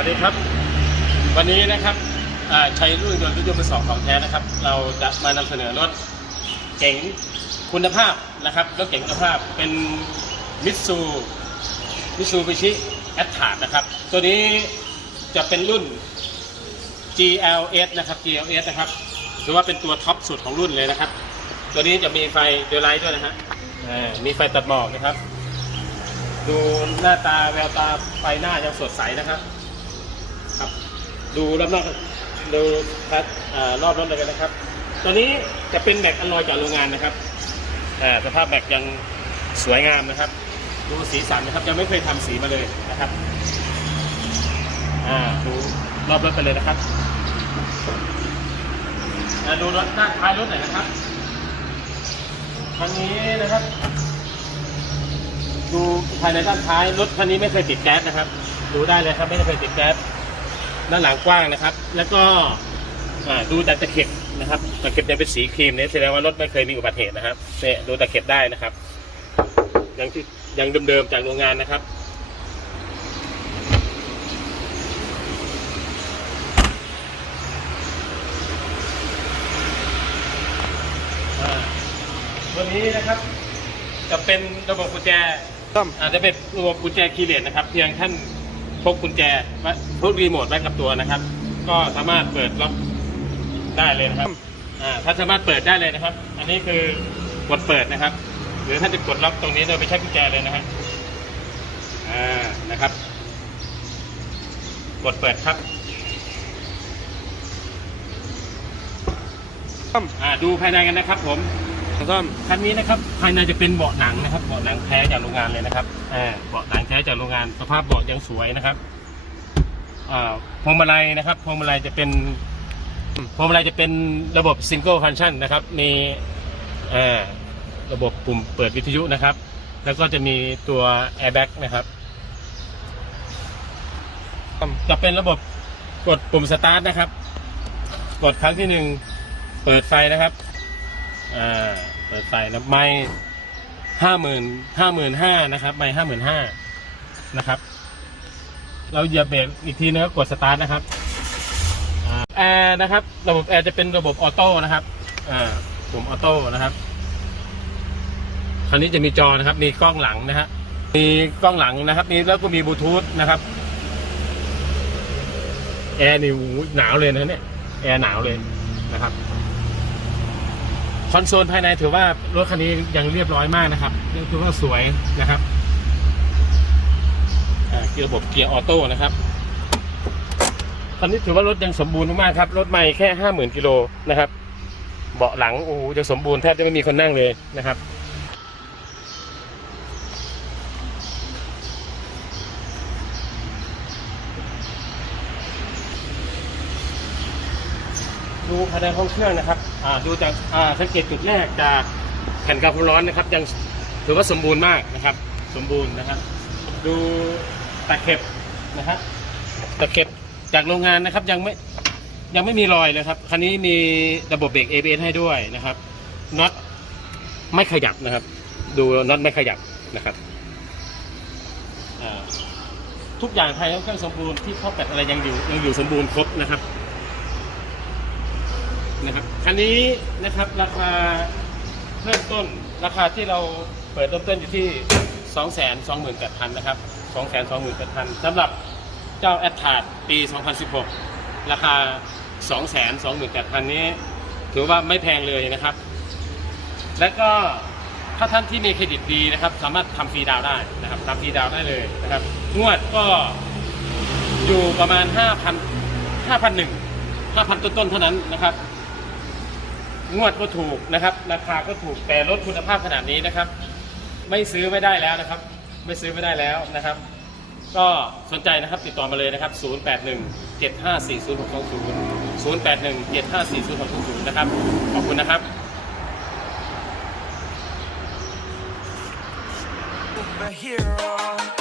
วัสดีครับ วันนี้นะครับใช้รุ่นยนต์รถยนต์มือสองของแท้นะครับ เราจะมานำเสนอรถเก๋งคุณภาพนะครับรถเก๋งคุณภาพเป็นมิตซูมิตซูบิชิแอตทาร์นะครับ ตัวนี้จะเป็นรุ่น GLS นะครับ GLS นะครับถือว่าเป็นตัวท็อปสุดของรุ่นเลยนะครับ ตัวนี้จะมีไฟเดลไลท์ด้วยนะฮะมีไฟตัดหมอกนะครับ ดูหน้าตาแววตาไฟหน้ายังสดใสนะครับ ครับ ดูรอบนอกดูครับอ่ารอบรถเลยกันนะครับตัวนี้จะเป็นแม็กอลลอยจากโรงงานนะครับอ่สภาพแม็กยังสวยงามนะครับ ดูสีสันนะครับยังไม่เคยทำสีมาเลยนะครับอ่าดูรอบรถไปเลยนะครับดูรถด้านท้ายรถหน่อยนะครับคันนี้นะครับ ดูภายในด้านท้ายรถคันนี้ไม่เคยติดแก๊สนะครับ ดูได้เลยครับไม่เคยติดแก๊ส ด้านหลังกว้างนะครับ แล้วก็ดูจากตะเข็บนะครับตะเข็บยังเป็นสีครีมเนี่ยแสดงว่ารถไม่เคยมีอุบัติเหตุนะครับเนี่ยดูตะเข็บได้นะครับยังที่ยังเดิมๆจากโรงงานนะครับอ่าตัวนี้นะครับจะเป็นระบบกุญแจต้อมอาจจะเป็นระบบกุญแจคีย์เลสนะครับ เพียงท่าน กกุญแจพกรีโมทไว้กับตัวนะครับ ก็สามารถเปิดล็อกได้เลยนะครับอ่าถ้าสามารถเปิดได้เลยนะครับ อันนี้คือกดเปิดนะครับ หรือท่านจะกดล็อกตรงนี้โดยไม่ใช้กุญแจเลยนะครับอ่านะครับ กดเปิดครับอ่าดูภายในกันนะครับผม ต้อมคันนี้นะครับภายในจะเป็นเบาะหนังนะครับเบาะหนังแท้จากโรงงานเลยนะครับอ่าเบาะหนังแท้จากโรงงานสภาพเบาะยังสวยนะครับอ่าพวงมาลัยนะครับพวงมาลัยจะเป็นพวงมาลัยจะเป็นระบบซิงเกิลฟังชันนะครับ มีอ่าระบบปุ่มเปิดวิทยุนะครับ แล้วก็จะมีตัวแอร์แบ็กนะครับจะเป็นระบบกดปุ่มสตาร์ทนะครับ กดครั้งที่หนึ่งเปิดไฟนะครับ อ่าเปิดไฟนะไม่ห้าหมื่นห้าหมื่นห้านะครับ ไม่ห้าหมื่นห้านะครับ เราเหยียบเบรกอีกทีนึงก็กดสตาร์ทนะครับอแอร์นะครับ ระบบแอร์จะเป็นระบบออโต้นะครับ อ่าปุ่มออโต้นะครับคันนี้จะมีจอนะครับ มีกล้องหลังนะฮะมีกล้องหลังนะครับมีแล้วก็มีบลูทูธนะครับแอร์นี่หนาวเลยนะเนี่ยแอร์หนาวเลยนะครับ คอนโซลภายในถือว่ารถคันนี้ยังเรียบร้อยมากนะครับถือว่าสวยนะครับเกียร์ระบบเกียร์ออโต้นะครับคันนี้ถือว่ารถยังสมบูรณ์มากครับรถใหม่แค่ห้าหมื่นกิโลนะครับ เบาะหลังโอ้โหยังสมบูรณ์แทบจะไม่มีคนนั่งเลยนะครับ ดูภายในห้องเครื่องนะครับอ่าดูจากอ่าสังเกตจุดแรกจากแผ่นกันความร้อนนะครับ ยังถือว่าสมบูรณ์มากนะครับ สมบูรณ์นะครับ ดูตะเข็บนะครับตะเข็บจากโรงงานนะครับยังไม่ยังไม่มีรอยเลยครับคันนี้มีระบบเบรก ABS ให้ด้วยนะครับน็อตไม่ขยับนะครับ ดูน็อตไม่ขยับนะครับทุกอย่างภายในเครื่องสมบูรณ์ที่ข้อแปดอะไรยังอยู่ยังอยู่สมบูรณ์ครบนะครับ นะครับคันนี้นะครับราคาเริ่มต้นราคาที่เราเปิดเริ่มต้นอยู่ที่ 2 2 8 0 0 0นะครับ2 2 8 0 0 0สำหรับเจ้าแอดทาร์ดปี 2016 ราคา 2 2 8 0 0 0 นี้ ถือว่าไม่แพงเลยนะครับ และก็ถ้าท่านที่มีเครดิตดีนะครับ สามารถทำฟรีดาวได้นะครับทำฟรีดาวได้เลยนะครับงวดก็อยู่ประมาณ 5,000 5,001 5,000 ต้นๆเท่านั้นนะครับ งวดก็ถูกนะครับ ราคาก็ถูกแต่ลดคุณภาพขนาดนี้นะครับ ไม่ซื้อไม่ได้แล้วนะครับ ไม่ซื้อไม่ได้แล้วนะครับ ก็สนใจนะครับติดต่อมาเลยนะครับ 081 7540 620 081 7540 620 นะครับ ขอบคุณนะครับ a hero.